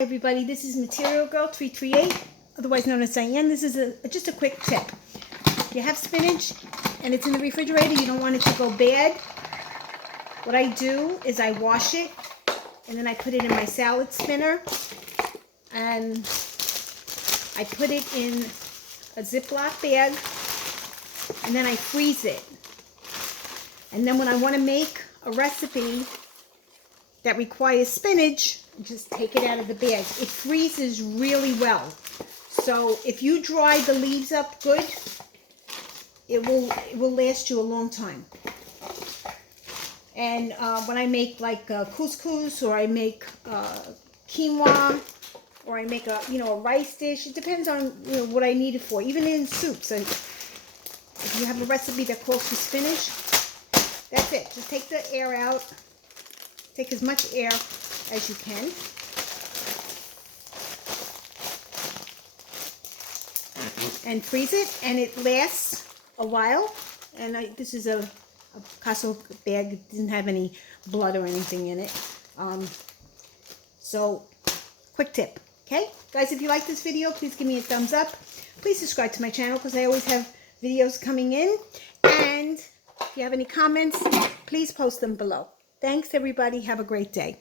Everybody, this is Material Girl 338, otherwise known as Diane. This is just a quick tip. If you have spinach and it's in the refrigerator, you don't want it to go bad. What I do is I wash it and then I put it in my salad spinner and I put it in a Ziploc bag and then I freeze it. And then when I want to make a recipe that requires spinach, just take it out of the bag. It freezes really well. So if you dry the leaves up good, it will last you a long time. And when I make like couscous, or I make quinoa, or I make a rice dish, it depends on what I need it for. Even in soups, and if you have a recipe that calls for spinach, that's it. Just take the air out. Take as much air as you can. And freeze it, and it lasts a while. And this is a Costco bag. It didn't have any blood or anything in it. So, quick tip. Okay? Guys, if you like this video, please give me a thumbs up. Please subscribe to my channel because I always have videos coming in. And if you have any comments, please post them below. Thanks, everybody. Have a great day.